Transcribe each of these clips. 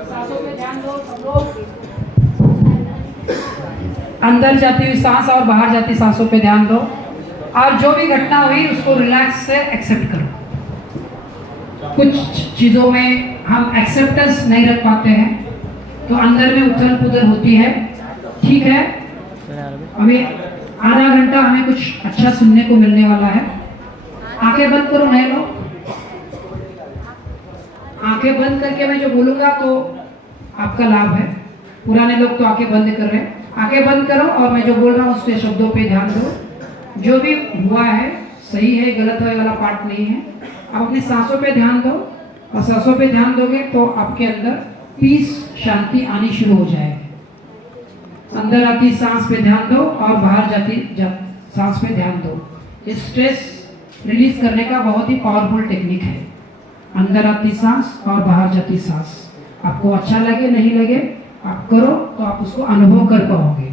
सांसों पे ध्यान दो सब लोग। अंदर जाती हुई सांस और बाहर जाती सांसों पे ध्यान दो, और जो भी घटना हुई उसको रिलैक्स से एक्सेप्ट करो। कुछ चीज़ों में हम एक्सेप्टेंस नहीं रख पाते हैं, तो अंदर में उथल पुथल होती है। ठीक है, अभी आधा घंटा हमें कुछ अच्छा सुनने को मिलने वाला है। आंखें बंद करो नए लोग, आंखें बंद करके मैं जो बोलूंगा तो आपका लाभ है। पुराने लोग तो आंखें बंद कर रहे हैं, आंखें बंद करो और मैं जो बोल रहा हूँ उस पे शब्दों पे ध्यान दो। जो भी हुआ है सही है, गलत है वाला पार्ट नहीं है। आप अपनी सांसों पे ध्यान दो, और सांसों पे ध्यान दोगे तो आपके अंदर पीस, शांति आनी शुरू हो जाएगी। अंदर आती सांस पे ध्यान दो और बाहर जाती सांस पे ध्यान दो। स्ट्रेस रिलीज करने का बहुत ही पावरफुल टेक्निक है। अंदर आती सांस और बाहर जाती सांस। आपको अच्छा लगे नहीं लगे, आप करो तो आप उसको अनुभव कर पाओगे।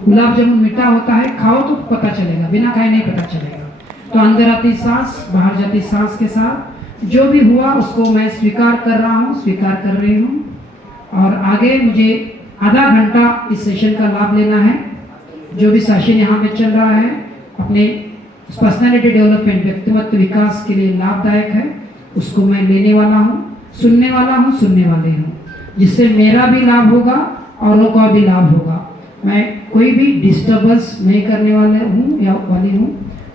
गुलाब जामुन मीठा होता है, खाओ तो पता चलेगा, बिना खाए नहीं पता चलेगा। तो अंदर आती सांस बाहर जाती सांस के साथ जो भी हुआ उसको मैं स्वीकार कर रहा हूँ, स्वीकार कर रही हूँ। और आगे मुझे आधा घंटा इस सेशन का लाभ लेना है। जो भी सेशन यहाँ पे चल रहा है अपने पर्सनालिटी डेवलपमेंट, व्यक्तित्व विकास के लिए लाभदायक है, उसको मैं लेने वाला हूँ, सुनने वाला हूँ, सुनने वाले हूँ, जिससे मेरा भी लाभ होगा औरों का भी लाभ होगा। मैं कोई भी डिस्टर्बेंस नहीं करने वाले हूँ या वाली हूँ,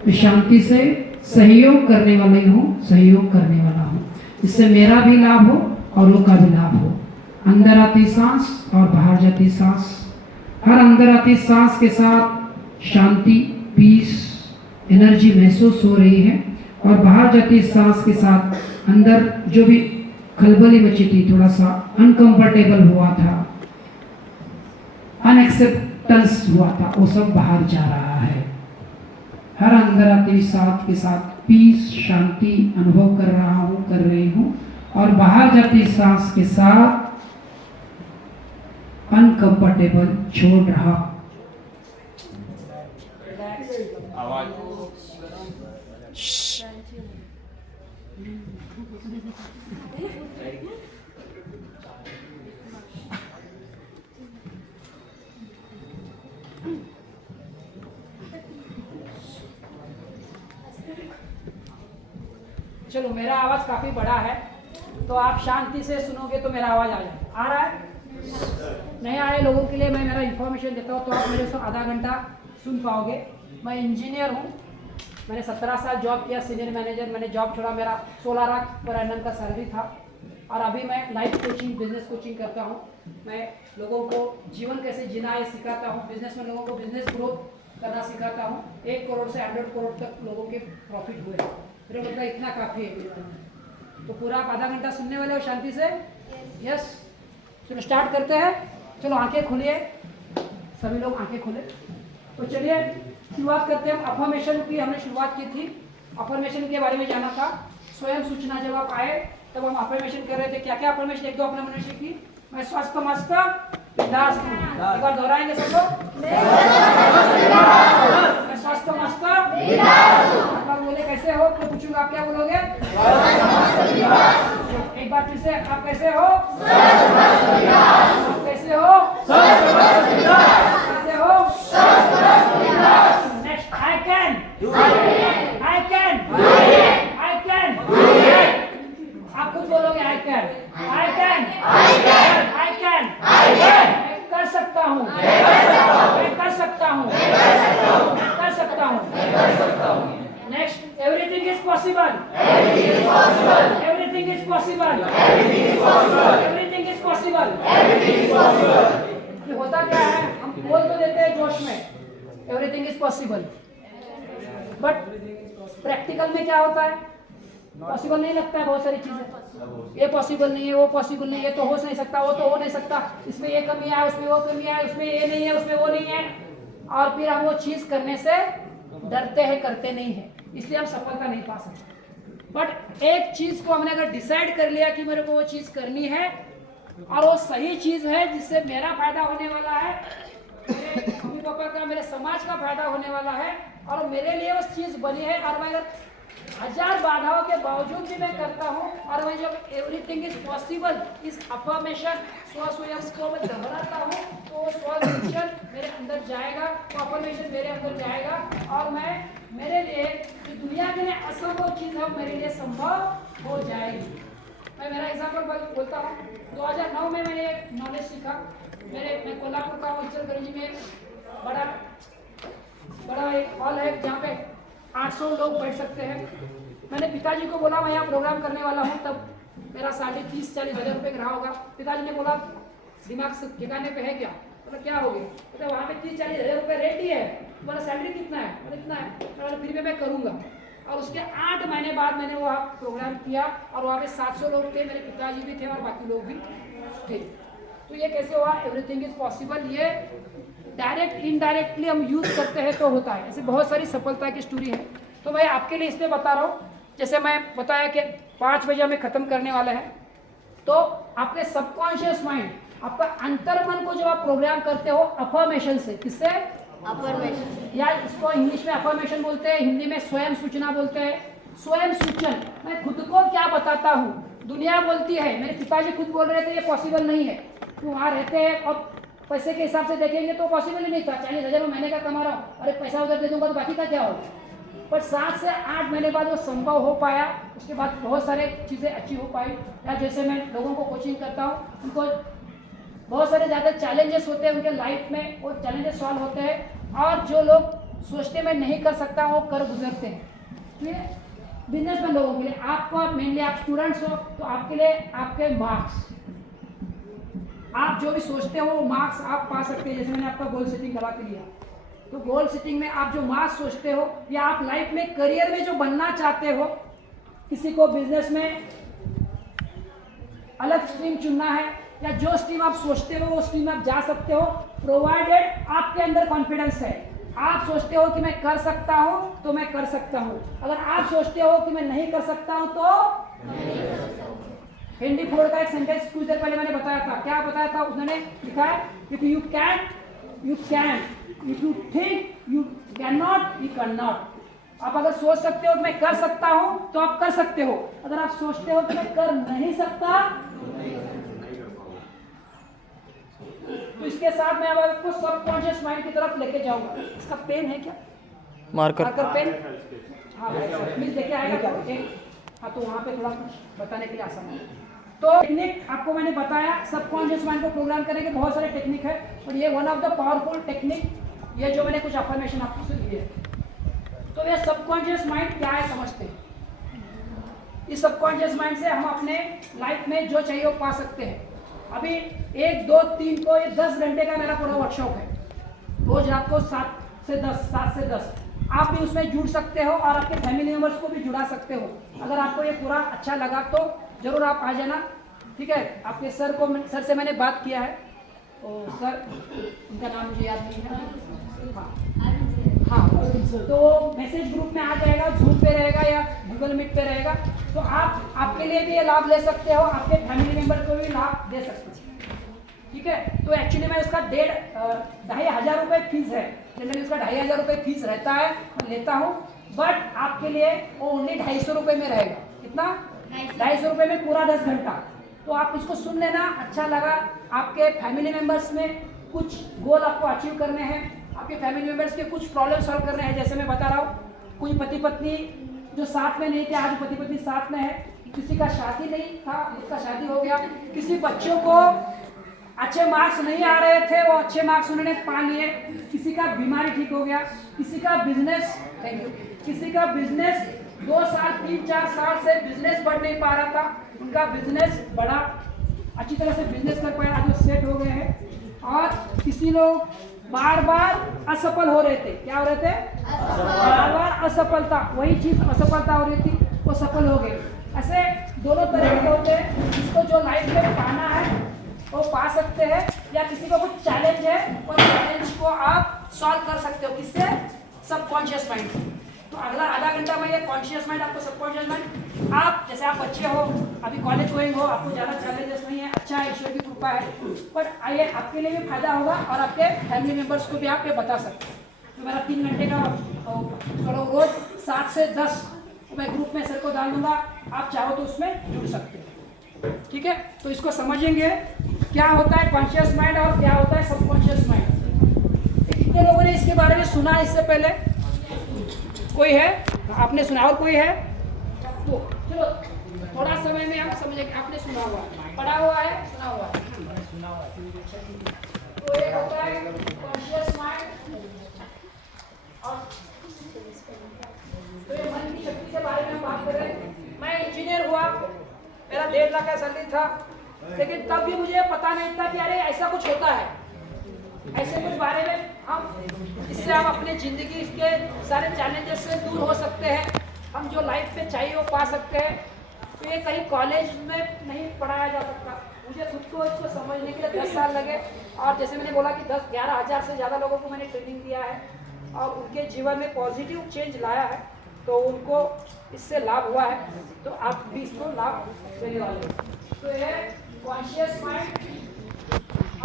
तो शांति से सहयोग करने वाली हूँ, सहयोग करने वाला हूँ, जिससे मेरा भी लाभ हो औरों का भी लाभ हो। अंदर आती सांस और बाहर जाती सांस। हर अंदर आती सांस के साथ शांति, पीस, एनर्जी महसूस हो रही है, और बाहर जाती सांस के साथ अंदर जो भी खलबली मची थी, थोड़ा सा अनकंफर्टेबल हुआ था, अनएक्सेप्टेंस हुआ था, वो सब बाहर जा रहा है। हर अंदर आती सांस के साथ पीस, शांति अनुभव कर रहा हूँ, कर रही हूँ, और बाहर जाती सांस के साथ अनकंफर्टेबल छोड़ रहा। चलो, मेरा आवाज काफी बड़ा है तो आप शांति से सुनोगे तो मेरा आवाज आ जाए। आ रहा है? नहीं आए लोगों के लिए मैं मेरा इंफॉर्मेशन देता हूँ तो आप मेरे से आधा घंटा सुन पाओगे। मैं इंजीनियर हूँ, मैंने 17 साल जॉब किया, सीनियर मैनेजर। मैंने जॉब छोड़ा, मेरा 16 लाख पर एनम का सैलरी था, और अभी मैं लाइफ कोचिंग, बिजनेस कोचिंग करता हूँ। मैं लोगों को जीवन कैसे जीना है सिखाता हूँ, बिजनेस में लोगों को बिजनेस ग्रोथ करना सिखाता हूँ। 1 करोड़ से 100 करोड़ तक लोगों के प्रॉफिट हुए। मेरे मतलब इतना काफ़ी है। तो पूरा आप आधा घंटा सुनने वाले हो शांति से? यस। चलो स्टार्ट करते हैं। चलो आंखें खोलिए, सभी लोग आंखें खोले। तो चलिए शुरुआत करते हैं। अफर्मेशन की हमने शुरुआत की थी, अफर्मेशन के बारे में जाना था। स्वयं सूचना जब आप आए तब हम अफर्मेशन कर रहे थे। क्या क्या अफर्मेशन एक दो अपने मन में सीखी? मैं स्वस्थ मस्त बिंदास हूँ। एक बार दोहराएंगे सब लोग। मैं स्वस्थ मस्त बिंदास हूँ। एक बार बोले कैसे हो, तो पूछूंगा आप क्या बोलोगे? एक बार फिर से, आप कैसे हो? आप कैसे हो? कैसे हो? Next, I can, I can, I can. आप खुद बोलोगे I can, I can, I can, I can, I can. मैं कर सकता हूँ, मैं कर सकता हूँ, मैं कर सकता हूँ। Next, everything is possible, everything is possible, everything is possible. होता क्या है, हम बोल तो देते हैं जोश में everything is possible, but practical में क्या होता है? पॉसिबल नहीं लगता है बहुत सारी चीजें। ये पॉसिबल नहीं है, वो पॉसिबल नहीं है, तो हो नहीं सकता, वो तो हो नहीं सकता, इसमें ये कमी है, उसमें वो कमी है, उसमें ये नहीं है, उसमें वो नहीं है, और फिर हम वो चीज करने से डरते हैं, करते नहीं है, इसलिए हम सफलता नहीं पा सकते। बट एक चीज को हमने अगर डिसाइड कर लिया कि मेरे को वो चीज करनी है और वो सही चीज है जिससे मेरा फायदा होने वाला है, मेरे मम्मी पापा का, मेरे समाज का फायदा होने वाला है, और मेरे लिए वो चीज बनी है, और मैं अगर हजार बाधाओं के बावजूद भी मैं करता हूँ। और वही जब एवरीथिंग इज पॉसिबल इस अफर्मेशन स्वयं को मैं दोहराता हूँ तो वो स्वयं मेरे अंदर जाएगा, वो अफर्मेशन मेरे अंदर जाएगा और मैं मेरे लिए जो दुनिया के लिए असंभव चीज़ है मेरे लिए संभव हो जाएगी। मैं मेरा एग्जाम्पल बोलता हूँ। 2009 में मैंने एक नॉलेज सीखा। मैं कोल्हापुर का इचलकरंजी में बड़ा एक हॉल है जहाँ पे 800 लोग बैठ सकते हैं। मैंने पिताजी को बोला मैं यहाँ प्रोग्राम करने वाला हूँ, तब मेरा 30-40 हज़ार रुपये रहा होगा। पिताजी ने बोला दिमाग से ठिकाने पे है क्या? बोला क्या हो गया? बोला वहाँ पे 30-40 हज़ार रुपये रेट ही है। बोला सैलरी कितना है? बोला इतना है। बोला फिर भी मैं करूँगा। और उसके 8 महीने बाद मैंने वहाँ प्रोग्राम किया और वहाँ पे 700 लोग थे, मेरे पिताजी भी थे और बाकी लोग भी थे। तो ये कैसे हुआ? Everything is possible. ये डायरेक्ट इनडायरेक्टली हम यूज़ करते हैं तो होता है। ऐसे बहुत सारी सफलता की स्टोरी है। तो मैं आपके लिए इसमें बता रहा हूँ। जैसे मैं बताया कि 5 बजे हमें ख़त्म करने वाला है, तो आपके सबकॉन्शियस माइंड, आपका अंतर्मन को जब आप प्रोग्राम करते हो अफर्मेशन से, किससे? अफर्मेशन, या इसको इंग्लिश में अफर्मेशन बोलते हैं, हिंदी में स्वयं सूचना बोलते हैं। स्वयं सूचन, मैं खुद को क्या बताता हूँ। दुनिया बोलती है, मेरे पिताजी खुद बोल रहे थे ये पॉसिबल नहीं है, तो वहाँ रहते हैं और पैसे के हिसाब से देखेंगे तो पॉसिबल ही नहीं था। 40 हज़ार महीने का कमा रहा हूँ, अरे पैसा उधर दे दूंगा तो बाकी का क्या होगा? पर 7 से 8 महीने बाद वो संभव हो पाया। उसके बाद बहुत सारे चीज़ें अच्छी हो पाई। या जैसे मैं लोगों को कोचिंग करता हूँ, उनको बहुत सारे ज़्यादा चैलेंजेस होते हैं उनके लाइफ में, वो चैलेंजेस सॉल्व होते हैं और जो लोग सोचते मैं नहीं कर सकता वो कर गुजरते हैं। तो ये बिजनेसमैन लोगों के लिए, आपको मेनली आप स्टूडेंट्स हो तो आपके लिए आपके मार्क्स, आप जो भी सोचते हो वो मार्क्स आप पा सकते हैं। जैसे मैंने आपका गोल सेटिंग करा के लिया, तो गोल सेटिंग में आप जो मार्क्स सोचते हो या आप लाइफ में करियर में जो बनना चाहते हो, किसी को बिजनेस में अलग स्ट्रीम चुनना है या जो स्ट्रीम आप सोचते हो वो स्ट्रीम आप जा सकते हो, प्रोवाइडेड आपके अंदर कॉन्फिडेंस है। आप सोचते हो कि मैं कर सकता हूं तो मैं कर सकता हूं। अगर आप सोचते हो कि मैं नहीं कर सकता हूं तो हेनरी फोर्ड का एक सेंटेंस कुछ देर पहले मैंने बताया था। क्या बताया था? उसने लिखा है if you can you can, if you think you can not you can not. आप अगर सोच सकते हो कि मैं कर सकता हूं तो आप कर सकते हो। अगर आप सोचते हो कि मैं कर नहीं सकता, तो इसके साथ मैं अब आपको सबकॉन्शियस माइंड की तरफ लेके जाऊंगा। इसका पेन है क्या? Marker pen? हाँ मिल लेके आएगा क्या? हाँ, तो वहाँ पे थोड़ा कुछ बताने के लिए आसान है। तो टेक्निक आपको मैंने बताया, सबकॉन्शियस माइंड को प्रोग्राम करने के बहुत सारे टेक्निक है और ये one of the powerful technique, ये जो मैंने कुछ अफर्मेशन आपको से दिए। तो ये सबकॉन्शियस माइंड क्या है समझते हैं। इस सबकॉन्शियस माइंड से हम अपने लाइफ में जो चाहिए वो पा सकते हैं। अभी 1, 2, 3 को ये 10 घंटे का मेरा पूरा वर्कशॉप है। रोज रात को 7 से 10 आप भी उसमें जुड़ सकते हो और आपके फैमिली मेम्बर्स को भी जुड़ा सकते हो। अगर आपको ये पूरा अच्छा लगा तो जरूर आप आ जाना, ठीक है। आपके सर से मैंने बात किया है, तो सर उनका नाम मुझे याद नहीं है। हाँ, तो मैसेज ग्रुप में आ जाएगा, जूम पे रहेगा या गूगल मीट पे रहेगा। तो आप आपके लिए भी ये लाभ ले सकते हो, आपके फैमिली मेम्बर को भी लाभ दे सकते हो, ठीक है। तो एक्चुअली मैं उसका 2,500 रुपये फीस है। जनरली उसका 2,500 रुपये फीस रहता है, मैं लेता हूँ, बट आपके लिए वो ओनली 250 रुपये में रहेगा। कितना? 250 रुपये में पूरा 10 घंटा। तो आप इसको सुन लेना, अच्छा लगा, आपके फैमिली मेम्बर्स में कुछ गोल आपको अचीव करने हैं, आपके फैमिली मेम्बर्स के कुछ प्रॉब्लम सॉल्व करने हैं। जैसे मैं बता रहा हूँ, कोई पति पत्नी जो साथ में नहीं थे, आज पति पत्नी साथ में है। किसी का शादी नहीं था, उसका शादी हो गया। किसी बच्चों को अच्छे मार्क्स नहीं आ रहे थे, वो अच्छे मार्क्स उन्होंने पा लिए। किसी का बीमारी ठीक हो गया। किसी का बिजनेस, थैंक यू, किसी का बिजनेस 2 साल 3-4 साल से बिजनेस बढ़ नहीं पा रहा था, उनका बिजनेस बढ़ा, अच्छी तरह से बिजनेस कर पाया, आज वो सेट हो गए हैं। और किसी लोग बार बार असफल हो रहे थे। क्या हो रहे थे? बार बार असफलता, वही चीज असफलता हो रही थी, वो सफल हो गए। ऐसे दोनों तरह के होते हैं। जिसको जो लाइफ में पाना है वो पा सकते हैं, या किसी को कुछ चैलेंज है और चैलेंज को आप सॉल्व कर सकते हो। किससे? सबकॉन्शियस माइंड से। तो अगला आधा घंटा में ये कॉन्शियस माइंड, आपको सबकॉन्शियस माइंड, आप जैसे आप बच्चे हो, अभी कॉलेज गोइंग हो, आपको ज़्यादा चैलेंजेस नहीं है, अच्छा है, ईश्वर की कृपा है, बट आइए आपके लिए भी फायदा होगा और आपके फैमिली मेम्बर्स को भी आप ये बता सकते हैं। तो मेरा 3 घंटे का रोज 7 से 10 मैं ग्रुप में सर को डाल दूंगा, आप चाहो तो उसमें जुड़ सकते हो। ठीक है, तो इसको समझेंगे क्या होता है कॉन्शियस माइंड और क्या होता है सबकॉन्शियस माइंड। कितने लोगों ने इसके बारे में सुना इससे पहले? कोई है? आपने सुना? और कोई है? तो चलो थोड़ा समय में हम समझेंगे। आपने सुना हुआ, पढ़ा हुआ है, सुना हुआ है। तो ये होता है कॉन्शियस माइंड और तो ये मन की शक्ति के बारे में हम बात कर रहे हैं। मैं इंजीनियर हुआ, मेरा 1.5 लाख का सैलरी था, लेकिन तब भी मुझे पता नहीं था कि अरे ऐसा कुछ होता है। ऐसे कुछ बारे में हम इससे हम अपने ज़िंदगी के सारे चैलेंजेस से दूर हो सकते हैं। हम जो लाइफ में चाहिए वो पा सकते हैं। तो ये कहीं कॉलेज में नहीं पढ़ाया जा सकता। मुझे खुद को इसको समझने के लिए 10 साल लगे, और जैसे मैंने बोला कि 10-11 हज़ार से ज़्यादा लोगों को मैंने ट्रेनिंग दिया है और उनके जीवन में पॉजिटिव चेंज लाया है, तो उनको इससे लाभ हुआ है। तो आप भी इसको लाभ देने वाले हो। तो ये कॉन्शियस माइंड,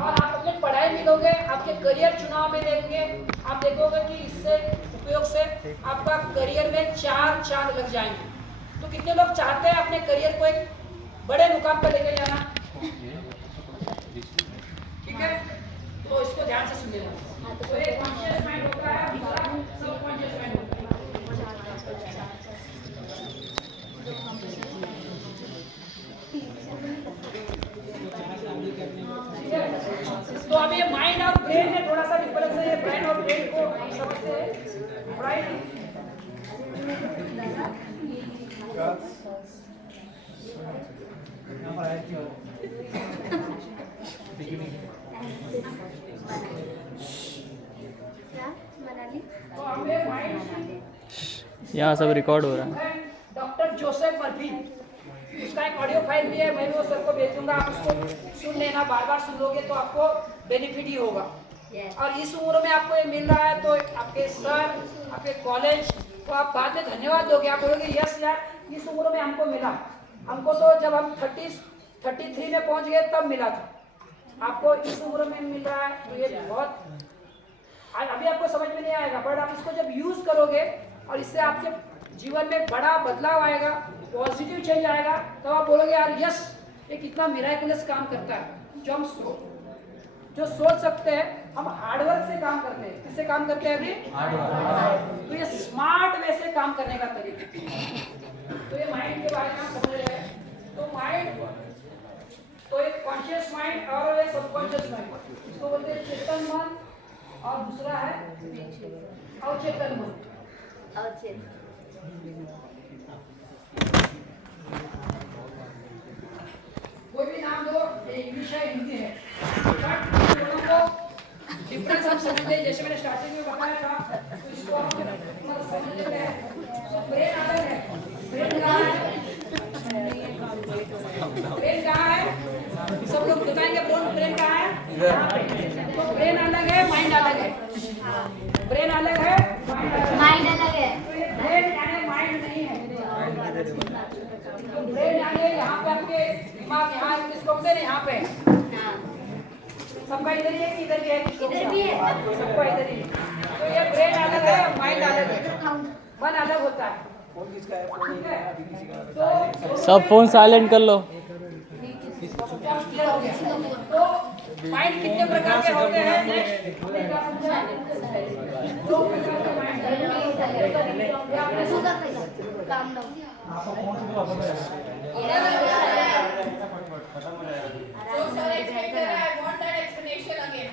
और आप अपने पढ़ाई मिलोगे, आपके करियर चुनाव में देंगे, आप देखोगे कि इससे उपयोग से आपका करियर में 4 चांद लग जाएंगे। तो कितने लोग चाहते हैं अपने करियर को एक बड़े मुकाम पर लेके जाना? ठीक है, तो इसको ध्यान से सुनिएगा। तो एक कॉन्शियस माइंड होता है, दूसरा सबकॉन्शियस माइंड होता है। तो अब ये माइंड और ब्रेन में थोड़ा सा डिफरेंस है। ये ब्रेन और ब्रेन को हम समझते हैं, राइट? तो हमें माइंड, यहाँ सब रिकॉर्ड हो रहा है। डॉक्टर जोसेफ मर्फी, उसका एक ऑडियो फाइल भी है, मैं वो सर को भेज दूंगा, आप उसको सुन लेना। बार बार सुन लोगे तो आपको बेनिफिट ही होगा। और इस उम्र में आपको ये मिल रहा है तो आपके सर, आपके कॉलेज को आप बाद में धन्यवाद दोगे। आप बोलोगे यस यार, इस उम्र में हमको मिला। हमको तो जब हम 33 में पहुंच गए तब मिला था, आपको इस उम्र में मिल रहा है। तो ये बहुत अभी आपको समझ में नहीं आएगा, बट आप इसको जब यूज करोगे और इससे आपके जीवन में बड़ा बदलाव आएगा, पॉजिटिव चेंज आएगा, तो आप बोलोगे यार यस, ये कितना मिराकुलस काम करता है। जो सोच सकते हैं, हम हार्डवर्क से काम करते हैं। किससे काम करते हैं अभी? तो ये स्मार्ट वे से काम करने का तरीका। तो ये माइंड के बारे में हम समझ रहे हैं। तो माइंड, तो एक कॉन्शियस माइंड और एक सबकॉन्शियस माइंड, इसको बोलते हैं चेतन मन, और दूसरा है अवचेतन मन। कोई भी नाम दो, ये इंग्लिश है, हिंदी है, बट दोनों को डिफरेंस हम समझते हैं। जैसे मैंने स्टार्टिंग में बताया था, तो इसको हम समझ लेते हैं। तो ब्रेन अलग है, ब्रेन कहाँ है? ब्रेन कहाँ है? सब लोग बताएंगे ब्रेन कहाँ है? तो ब्रेन अलग है, माइंड अलग है। ब्रेन अलग है, माइंड अलग है। तो ये ब्रेन यानी माइंड नहीं है। तो ब्रेन यानी यहाँ पे आपके दिमाग, यहाँ किसको बोलते हैं? यहाँ पे सबका इधर ही है कि इधर भी है? इधर भी है, सबका इधर ही। तो ये ब्रेन अलग है, माइंड अलग है, मन अलग होता है। ठीक है, तो सब फोन साइलेंट कर लो। तो माइंड कितने प्रकार के होते हैं? नेक्स्ट दो प्रकार के mind calm down. So sir explained that I want that explanation again.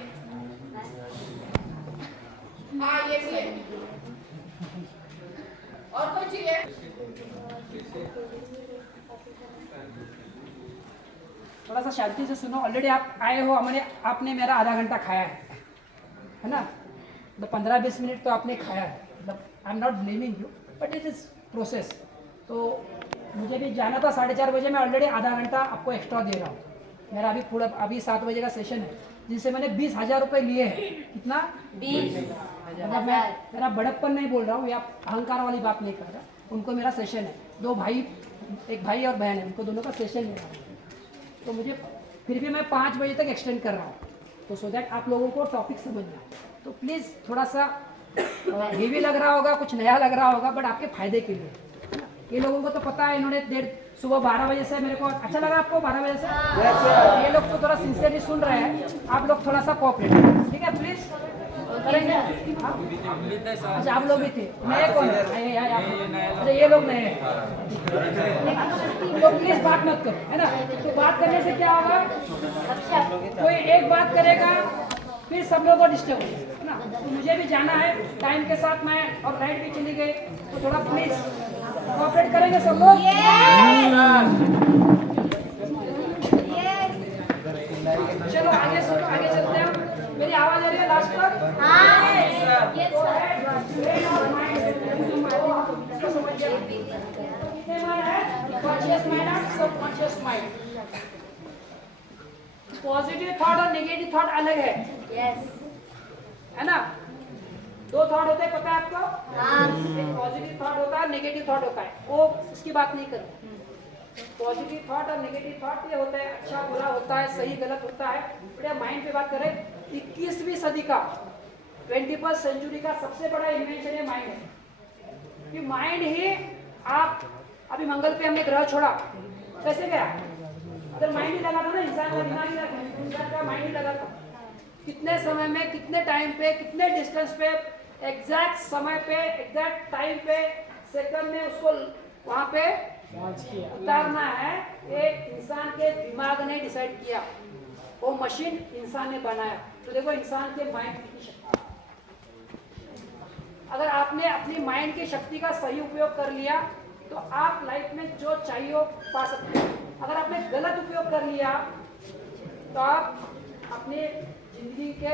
हाँ ये भी है। और कोई चीज है? थोड़ा सा शांति से सुनो। ऑलरेडी आप आए हो, हमारे आपने मेरा आधा घंटा खाया है ना? मतलब 15-20 मिनट तो आपने खाया है। मतलब I am not blaming you, but it is process. तो मुझे भी जाना था 4:30 बजे, मैं ऑलरेडी आधा घंटा आपको एक्स्ट्रा दे रहा हूँ। मेरा अभी 7 बजे का सेशन है, जिनसे मैंने 20,000 रुपये लिए हैं। कितना? 20। मतलब मैं मेरा बड़प्पन नहीं बोल रहा हूँ या अहंकार वाली बात नहीं कर रहा। उनको मेरा सेशन है, 2 भाई, एक भाई और बहन है, उनको दोनों का सेशन है। तो मुझे फिर भी मैं 5 बजे तक एक्सटेंड कर रहा हूँ, तो सो दैट आप लोगों को टॉपिक समझना। तो प्लीज़ थोड़ा सा हेवी लग रहा होगा, कुछ नया लग रहा होगा, बट आपके फायदे के लिए। ये लोगों को तो पता है, इन्होंने सुबह 12 बजे से मेरे को अच्छा लगा आपको 12 बजे से। ये लोग तो थोड़ा सिंसियरली सुन रहे हैं, आप लोग थोड़ा सा कोऑपरेट, ठीक है प्लीज करेंगे। हाँ? अच्छा आप लोग भी थे, नए कौन है? अच्छा ये लोग नए हैं, तो प्लीज बात मत करो, है ना। तो बात करने से क्या होगा, कोई एक बात करेगा फिर सब लोगों को डिस्टर्ब होगा, है ना। तो मुझे भी जाना है टाइम के साथ, मैं और लाइट भी चली गई, तो थोड़ा प्लीज कोऑपरेट करेंगे सब लोग। चलो आगे सुनो, आगे चलते हैं। मेरी आवाज आ रही है लास्ट तक? पॉजिटिव थॉट और नेगेटिव थॉट अलग है, है ना। दो थॉट होते हैं, पता है आपको? एक पॉजिटिव थॉट होता है, नेगेटिव थॉट होता है, वो उसकी बात नहीं करते। पॉजिटिव थॉट और नेगेटिव थॉट ये होता है, अच्छा बुरा होता है, सही गलत होता है। बढ़िया माइंड पे बात करें, 21वीं सदी का 21st सेंचुरी का सबसे बड़ा इन्वेंशन है माइंड है। कि माइंड ही आप अभी मंगल पे हमने ग्रह छोड़ा, कैसे गया? अगर माइंड ही लगा था ना, इंसान का दिमाग ही लगा, इंसान का माइंड ही लगा था। कितने समय में, कितने टाइम पे, कितने डिस्टेंस पे, एग्जैक्ट समय पे, एग्जैक्ट टाइम पे, सेकंड में उसको वहां पे उतारना है, एक इंसान के दिमाग ने डिसाइड किया, वो मशीन इंसान ने बनाया। तो देखो इंसान के माइंड की शक्ति, अगर आपने अपनी माइंड की शक्ति का सही उपयोग कर लिया तो आप लाइफ में जो चाहिए वो पा सकते हैं। अगर आपने गलत उपयोग कर लिया तो आप अपने जिंदगी के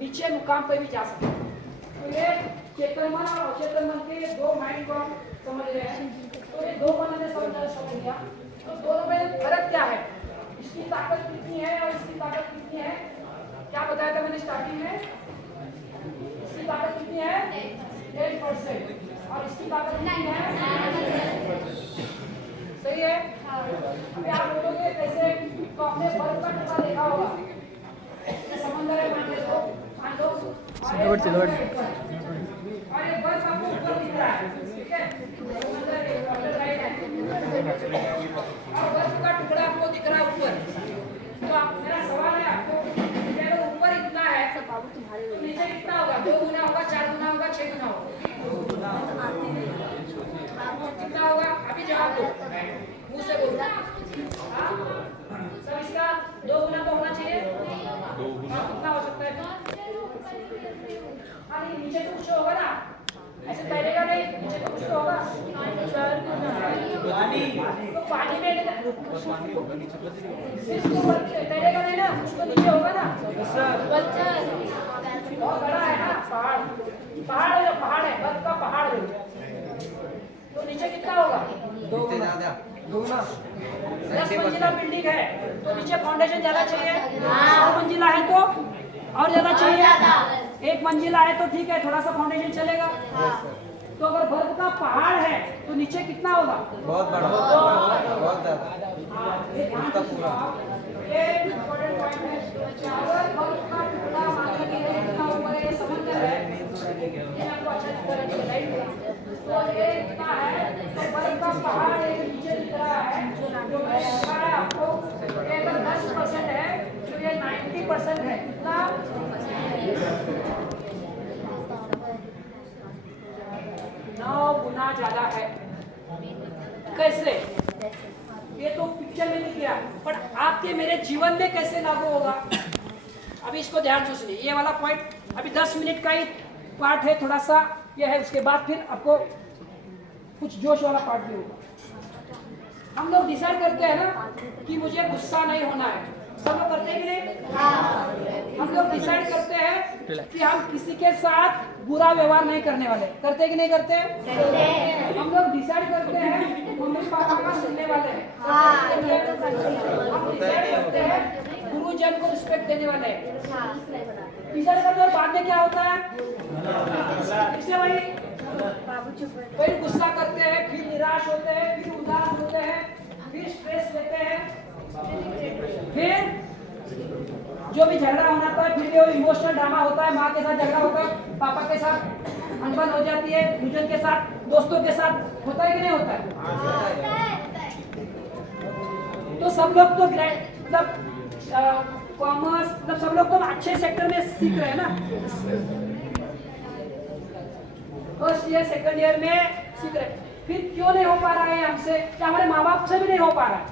नीचे मुकाम पर भी जा सकते हैं। तो ये चेतन मन और अचेतन मन के दो माइंड को हम समझ रहे हैं। तो ये दो मन ने समझ लिया, तो दोनों में फर्क क्या है, इसकी ताकत कितनी है और इसकी ताकत कितनी है। क्या बताया था मैंने स्टार्टिंग में, इसकी ताकत कितनी है 8% और इसकी ताकत कितनी है, सही है। अभी आप लोगों ने कैसे तो अपने बर्फ का टुकड़ा देखा होगा, समंदर है मान लो, और एक बर्फ आपको ऊपर दिख रहा है, ठीक है, समंदर के ऊपर राइट है, और बर्फ का टुकड़ा आपको दिख रहा है ऊपर। तो आप, मेरा सवाल है आपको, अगर ऊपर इतना है तो नीचे कितना होगा? 2 गुना होगा, 4 गुना होगा, 6 गुना होगा, कितना होगा? अभी जवाब दो, मुंह से बोलो। हाँ, सब इसका 2 गुना तो होना चाहिए, कितना हो सकता है? हाँ, नीचे तो कुछ होगा ना, ऐसे तैरेगा नहीं, नीचे तो कुछ होगा। तो पानी में तैरेगा नहीं ना, उसको नीचे होगा ना। बहुत बड़ा है ना पहाड़, पहाड़ है, बर्फ का पहाड़ है, तो नीचे कितना होगा? 2 गुना। 10 मंजिला बिल्डिंग है तो नीचे फाउंडेशन ज्यादा चाहिए, 100 मंजिला है तो और ज्यादा चाहिए, 1 मंजिला है तो ठीक है, थोड़ा सा फाउंडेशन चलेगा। तो अगर बर्फ का पहाड़ है तो नीचे कितना होगा? बहुत बड़ा, बहुत ज्यादा। ये इम्पोर्टेंट पॉइंट है। अगर बर्फ का टुकड़ा मान लीजिए कितना ऊपर है, समंदर है, ये आपको अच्छा दिख रहा है, राइट? तो ये कितना है, तो बर्फ का पहाड़ एक नीचे दिख रहा है, जो मैंने दिखाया आपको, ये अगर 10% है तो ये 90% है, कितना? 9 गुना ज्यादा है। कैसे? ये तो पिक्चर में नहीं किया, पर आपके मेरे जीवन में कैसे लागू होगा, अभी इसको ध्यान से सुनिए। ये वाला पॉइंट अभी 10 मिनट का ही पार्ट है, थोड़ा सा ये है, उसके बाद फिर आपको कुछ जोश वाला पार्ट भी होगा। हम लोग डिसाइड करते हैं ना कि मुझे गुस्सा नहीं होना है, सब लोग करते हैं कि नहीं? हम लोग डिसाइड करते हैं कि हम किसी के साथ बुरा व्यवहार नहीं करने वाले, करते कि नहीं करते? हम लोग डिसाइड करते हैं मम्मी पापा का सुनने वाले हैं, हम डिसाइड करते हैं गुरुजन को रिस्पेक्ट देने वाले हैं। डिसाइड करते और बाद में क्या होता है, इससे वही फिर गुस्सा करते हैं, फिर निराश होते हैं, फिर उदास होते हैं, फिर स्ट्रेस लेते हैं, फिर जो भी झगड़ा होना था, फिर वो इमोशनल ड्रामा होता है, माँ के साथ झगड़ा होता है, पापा के साथ अनबन हो जाती है, गुरुजन के साथ दोस्तों के साथ होता है कि नहीं होता है? तो सब लोग तो मतलब कॉमर्स मतलब सब लोग तो अच्छे सेक्टर में सीख रहे हैं ना, फर्स्ट ईयर सेकंड ईयर में सीख रहे हैं, फिर क्यों नहीं हो पा रहा है हमसे? क्या हमारे माँ बाप से भी नहीं हो पा रहा है?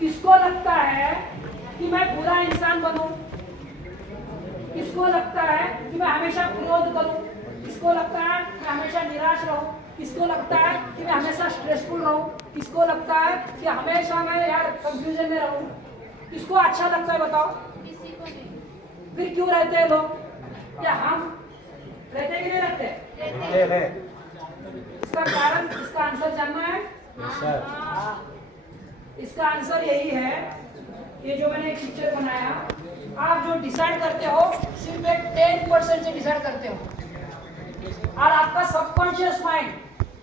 किसको लगता है कि मैं बुरा इंसान बनूं? किसको लगता है कि मैं हमेशा क्रोध करूं? किसको लगता है कि मैं हमेशा निराश रहूं? किसको लगता है कि मैं हमेशा स्ट्रेसफुल रहूं? किसको लगता है कि हमेशा मैं यार कंफ्यूजन में रहूं? किसको अच्छा लगता है बताओ? किसी को नहीं। फिर क्यों रहते हैं लोग? क्या हम रहते हैं कि नहीं रहते? इसका कारण, इसका आंसर जानना है? इसका आंसर यही है, ये जो मैंने एक पिक्चर बनाया, आप जो डिसाइड करते हो सिर्फ एक 10% से डिसाइड करते हो, और आपका सबकॉन्शियस माइंड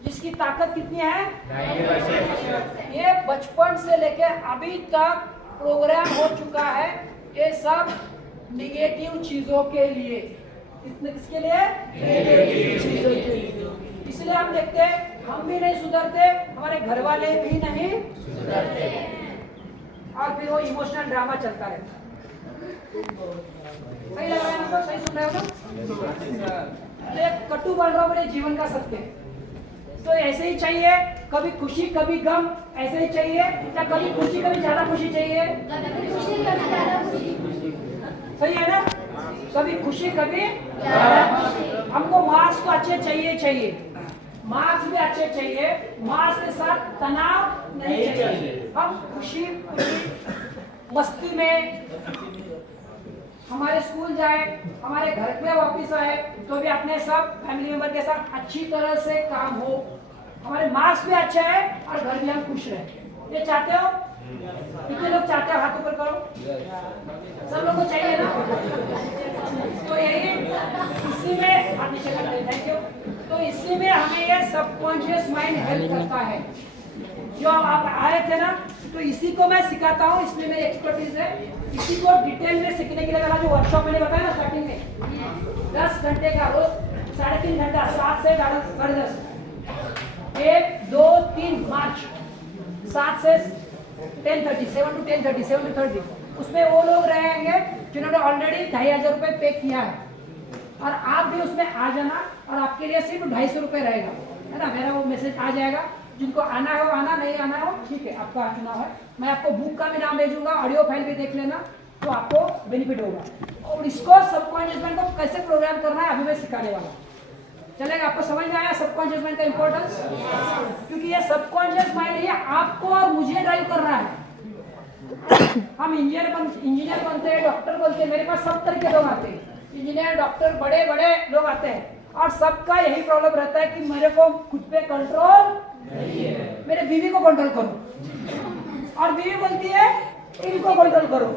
जिसकी ताकत कितनी है 90%। ये बचपन से लेके अभी तक प्रोग्राम हो चुका है, ये सब निगेटिव चीजों के लिए। किसके लिए? नेगेटिव चीजों के लिए। इसलिए हम देखते हैं हम भी नहीं सुधरते, हमारे घर वाले भी नहीं सुधरते, और फिर वो इमोशनल ड्रामा चलता रहता है। सही लग रहा है ना? सही सुन रहे हो ना? ये कटु बोल रहा हूँ मेरे जीवन का सत्य। तो ऐसे ही चाहिए, कभी खुशी कभी गम, ऐसे ही चाहिए, या कभी खुशी कभी ज्यादा खुशी चाहिए? कभी खुशी कभी ज्यादा खुशी। सही है ना? कभी खुशी कभी ज्यादा खुशी। हमको मार्क्स तो अच्छे चाहिए, मार्क्स भी अच्छे चाहिए, मार्क्स के साथ तनाव नहीं चाहिए। हम खुशी मस्ती में हमारे स्कूल जाए, हमारे घर पे वापस आए, तो भी अपने सब फैमिली मेंबर के साथ अच्छी तरह से काम हो, हमारे मार्क्स भी अच्छे है और घर भी हम खुश रहे। ये चाहते हो? कितने लोग चाहते हो? हाथ ऊपर करो। सब लोग को चाहिए ना? तो यही इसी में हाथ नीचे करते हैं। Thank you. तो इसी में हमें ये सबकॉन्शियस माइंड हेल्प करता है। जो आप आए थे ना, तो इसी को मैं सिखाता हूँ, इसमें मेरी एक्सपर्टीज है। इसी को डिटेल में सीखने के लिए मेरा जो वर्कशॉप मैंने बताया ना स्टार्टिंग में, 10 घंटे का रोज 3.5 घंटा, 7 से 10:30, 1, 2, 3 मार्च, 7 से 10:30, 7 to 10:30, 7 to 30, उसमें वो लोग रहेंगे जिन्होंने ऑलरेडी 2,500 रुपये पे किया है, और आप भी उसमें आ जाना, और आपके लिए सिर्फ 250 रुपये रहेगा, है ना? मेरा वो मैसेज आ जाएगा, जिनको आना है वो आना, नहीं आना हो ठीक है, आपका चुनाव है। मैं आपको बुक का भी नाम भेजूंगा, ऑडियो फाइल भी देख लेना, तो आपको बेनिफिट होगा। और इसको सबकॉन्शियस माइंड को कैसे प्रोग्राम करना है अभी मैं सिखाने वाला हूँ। चलेगा? आपको समझ में आया सबकॉन्शियस माइंड का इंपॉर्टेंस? क्योंकि ये सबकॉन्शियस माइंड ये आपको और मुझे ड्राइव कर रहा है। हम इंजीनियर बनते हैं, डॉक्टर बनते हैं, मेरे पास सब तरह के लोग आते हैं, इंजीनियर, डॉक्टर, बड़े बड़े लोग आते हैं, और सबका यही प्रॉब्लम रहता है कि मेरे को खुद पे कंट्रोल नहीं है, मेरे बीवी को कंट्रोल करो, और बीवी बोलती है इनको कंट्रोल करो,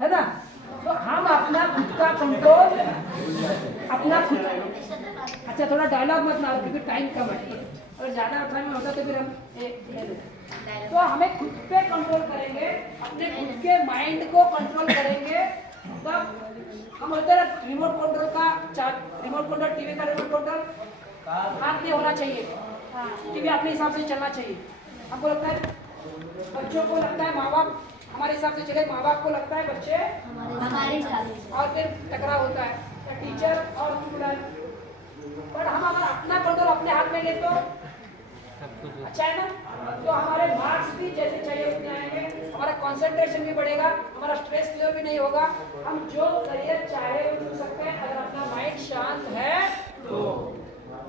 है ना? तो हम अपना खुद का कंट्रोल, अपना खुद, अच्छा थोड़ा डायलॉग मत लाओ क्योंकि टाइम कम है, और ज्यादा टाइम होता तो फिर हम तो हमें खुद पे कंट्रोल करेंगे, अपने खुद के माइंड को कंट्रोल करेंगे। तब हम बोलते हैं रिमोट कंट्रोल का, रिमोट कंट्रोल टीवी का रिमोट कंट्रोल हाथ में होना चाहिए, टीवी अपने हिसाब से चलना चाहिए। हमको लगता है, बच्चों को लगता है माँ बाप हमारे हिसाब से चले, माँ बाप को लगता है बच्चे हमारे हिसाब से, और फिर टकराव होता है टीचर और स्टूडेंट। पर हम अगर अपना कंट्रोल अपने हाथ में ले तो अच्छा है ना? तो हमारे मार्क्स भी जैसे चाहिए उतने आएंगे, हमारा कंसंट्रेशन भी बढ़ेगा, हमारा स्ट्रेस लेवल भी नहीं होगा, हम जो करियर चाहे वो चुन सकते हैं अगर अपना माइंड शांत है तो।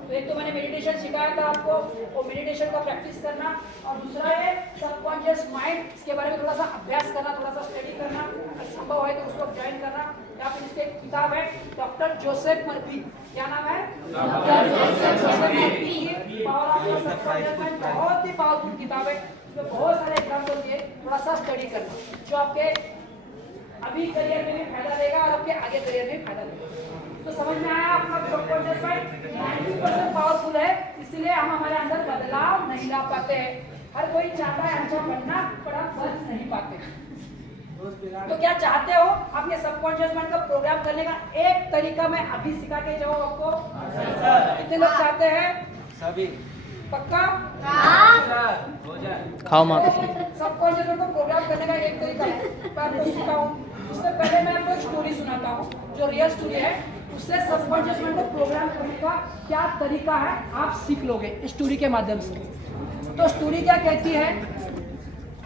एक तो मैंने मेडिटेशन सिखाया था आपको, वो मेडिटेशन का प्रैक्टिस करना, और दूसरा है सबकॉन्शियस माइंड, इसके बारे में थोड़ा सा अभ्यास करना, थोड़ा सा स्टडी करना, अगर संभव है तो उसको ज्वाइन करना। या फिर इसकी एक किताब है डॉक्टर जोसेफ मर्फी, क्या नाम है? Doctor Joseph Murphy, power of the subconscious mind, बहुत ही पावरफुल किताब है, इसमें बहुत सारे एग्जाम्पल दिए, थोड़ा सा स्टडी करना, जो आपके अभी करियर में भी फायदा देगा और आपके आगे करियर में फायदा देगा। तो समझ में आया आपका सबकॉन्शियस माइंड 90% पावरफुल है, इसलिए हम हमारे अंदर बदलाव नहीं ला पाते हैं। हर कोई चाहता है अच्छा बनना, पर हम बन नहीं पाते। तो क्या चाहते हो अपने सबकॉन्शियस माइंड का प्रोग्राम करने का एक तरीका मैं अभी सिखा के जाऊँ आपको? कितने लोग चाहते हैं? सभी पक्का? खाओ माँ को सबकॉन्शियस माइंड को प्रोग्राम करने का एक तरीका मैं आपको सिखाऊं। उससे पहले मैं आपको एक स्टोरी सुनाता हूँ जो रियल स्टोरी है, उससे सबकॉन्शियस माइंड को प्रोग्राम करने का क्या तरीका है आप सीख लोगे इस स्टोरी के माध्यम से। तो स्टोरी क्या कहती है,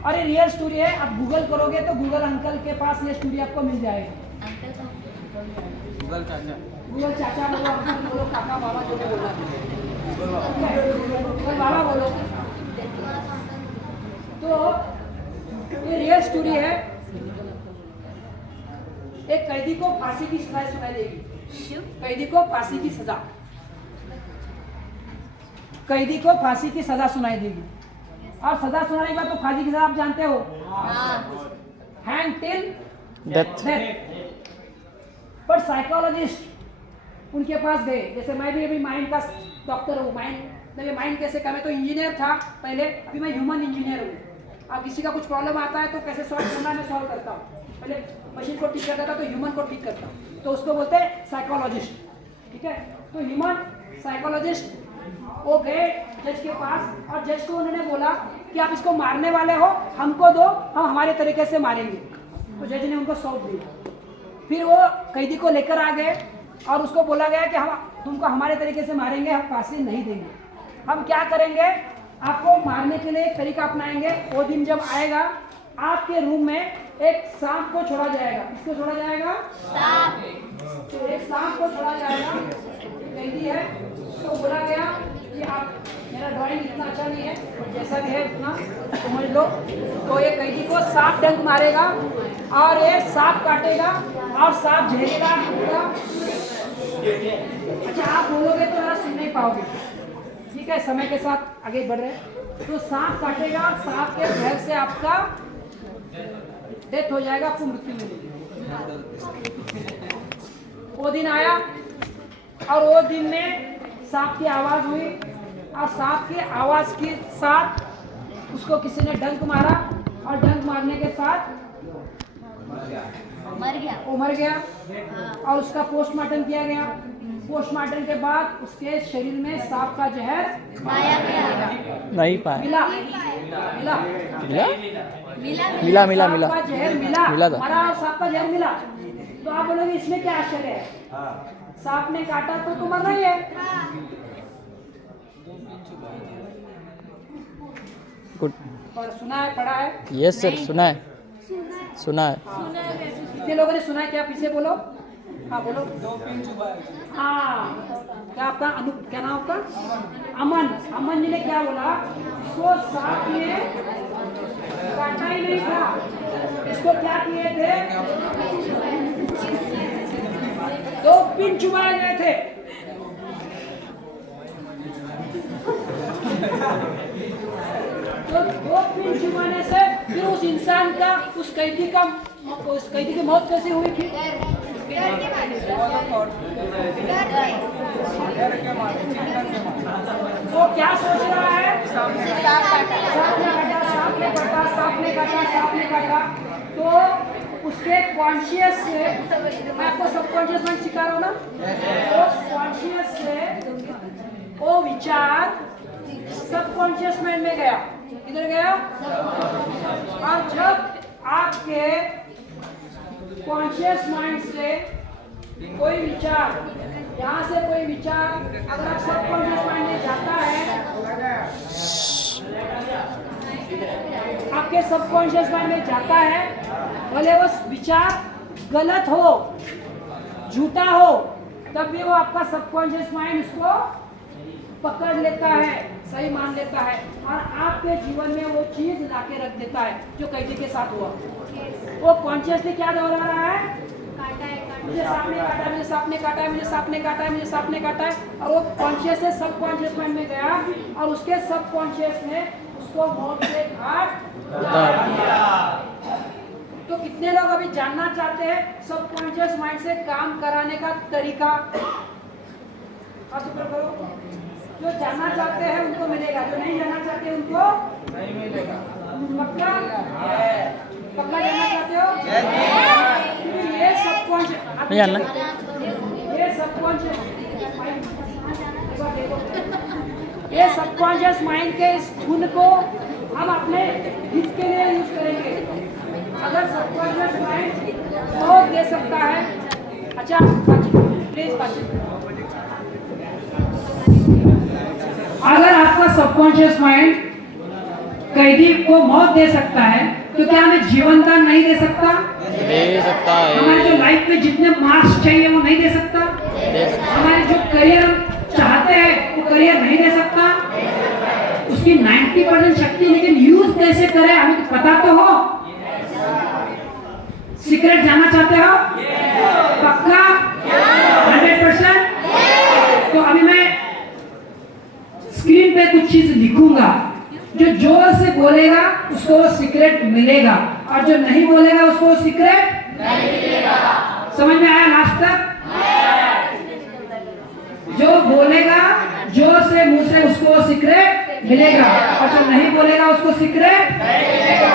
और ये रियल स्टोरी है, आप गूगल करोगे तो गूगल अंकल के पास ये स्टोरी आपको मिल जाएगी। गूगल चाचा गूगल चाचा बोलो, अंकल बोलो, काका बाबा जो भी बोलना है, बाबा बोलो। तो ये रियल स्टोरी है, एक कैदी को फांसी की सजा सुनाई देगी। कैदी को फांसी की सजा, कैदी को फांसी की सजा सुनाई देगी। और सजा सुनाने के बाद तो फांसी की सजा आप जानते हो, हैंग टिल डेथ। पर साइकोलॉजिस्ट उनके पास गए, जैसे मैं भी अभी माइंड का डॉक्टर हूँ, माइंड कैसे काम है, तो इंजीनियर था पहले, अभी मैं ह्यूमन इंजीनियर हूँ। अब किसी का कुछ प्रॉब्लम आता है तो कैसे सॉल्व करना मैं सॉल्व करता हूँ। पहले मशीन को ठीक करता था तो ह्यूमन को ठीक करता हूँ, तो उसको बोलते हैं साइकोलॉजिस्ट। ठीक है, तो ह्यूमन साइकोलॉजिस्ट वो गए जज के पास और जज को उन्होंने बोला कि आप इसको मारने वाले हो, हमको दो, हम हमारे तरीके से मारेंगे। तो जज ने उनको सौंप दिया। फिर वो कैदी को लेकर आ गए और उसको बोला गया कि हम तुमको हमारे तरीके से मारेंगे, हम फांसी नहीं देंगे। हम क्या करेंगे, आपको मारने के लिए एक तरीका अपनाएंगे। वो दिन जब आएगा आपके रूम में एक सांप को छोड़ा जाएगा। किसको छोड़ा जाएगा? तो एक सांप को छोड़ा जाएगा, कैदी है। तो बोला गया कि आप, मेरा ड्राइंग इतना अच्छा नहीं है, जैसा भी है उतना समझ लो। तो ये कैदी को सांप डंक मारेगा और ये सांप काटेगा और सांप जहरीला होगा। अच्छा, आप बोलोगे तो जरा सुन नहीं पाओगे, ठीक है, समय के साथ आगे बढ़ रहे। तो सांप काटेगा, सांप के जहर से आपका डेथ हो जाएगा, आपको मृत्यु मिलेगी। वो दिन आया और वो दिन में सांप की आवाज हुई और सांप की आवाज के साथ उसको किसी ने डंक मारा और डंक मारने के साथ वो मर गया और उसका पोस्टमार्टम किया गया। पोस्टमार्टम के बाद उसके शरीर में सांप का जहर नहीं पाया। मिला मिला मिला मिला सांप का जहर मिला था। मरा और सांप का जहर मिला। तो आप बोलोगे इसमें क्या आश्चर्य है, सांप ने काटा तो मरना ही है। गुड। और सुना है, पढ़ा है? यस सर, सुना है, सुना है। कितने लोगों ने सुना है? क्या पीछे बोलो, हाँ बोलो। हाँ, क्या आपका क्या नाम आपका? अमन। अमन जी ने क्या बोला, इसको सांप ने काटा ही नहीं था, इसको क्या किए थे, 2 पिन चुभाए गए थे। तो 2 पिन चुभाने से फिर उस इंसान का, उस कैदी की मौत कैसे हुई थी? वो क्या सोच रहा है, सांप ने काटा। तो उसके कॉन्शियस से, मैं आपको सबकॉन्शियस माइंड सिखा रहा हूँ ना, तो कॉन्शियस से वो विचार सबकॉन्शियस माइंड में गया। किधर गया? और जब आपके कॉन्शियस माइंड से कोई विचार, यहाँ से कोई विचार अगर आप सबकॉन्शियस माइंड में जाता है, आपके सबकॉन्शियस माइंड में जाता है, भले वो विचार गलत हो, झूठा हो, तब भी वो आपका सबकॉन्शियस माइंड उसको पकड़ लेता है, सही मान लेता है और आपके जीवन में वो चीज लाके रख देता है जो कैदी के साथ हुआ। वो कॉन्शियसली क्या दोहरा रहा है, मुझे सांप ने काटा है, मुझे सांप ने काटा है, मुझे सांप ने काटा है, मुझे सांप ने काटा है। और वो कॉन्शियस से सबकॉन्शियस माइंड में गया और उसके सबकॉन्शियस ने उसको मौत से घाट उतार दिया। तो कितने लोग अभी जानना चाहते हैं सबकॉन्शियस माइंड से काम कराने का तरीका? हाथ ऊपर करो। जो जानना चाहते हैं उनको मिलेगा, जो नहीं जानना चाहते उनको नहीं मिलेगा। पक्का? पक्का जानना चाहते हो? ये सबकॉन्शियस नहीं जानना। ये सबकॉन्शियस ये सबकॉन्शियस माइंड के इस गुण को हम अपने हित के लिए यूज करेंगे। अगर सबकॉन्शियस माइंड बहुत दे सकता है, अच्छा प्लीज अगर आपका सबकॉन्शियस माइंड कैदी को मौत दे सकता है तो क्या हमें जीवन दान नहीं दे सकता? दे सकता हमारे है। जो लाइफ में जितने मार्क्स चाहिए वो नहीं दे सकता? दे सकता हमारे जो करियर हम चाहते हैं वो करियर नहीं दे सकता? उसकी 90% शक्ति, लेकिन यूज कैसे करें हमें तो पता तो हो। सीक्रेट जानना चाहते हो? पक्का 100%? तो अभी मैं स्क्रीन पे कुछ चीज लिखूंगा, जो जोर से बोलेगा उसको वो सीक्रेट मिलेगा, और जो नहीं बोलेगा उसको वो सीक्रेट नहीं मिलेगा। समझ में आया लास्ट तक? जो बोलेगा जोर से मुंह से उसको वो सीक्रेट मिलेगा, और जो नहीं बोलेगा उसको सीक्रेट नहीं मिलेगा।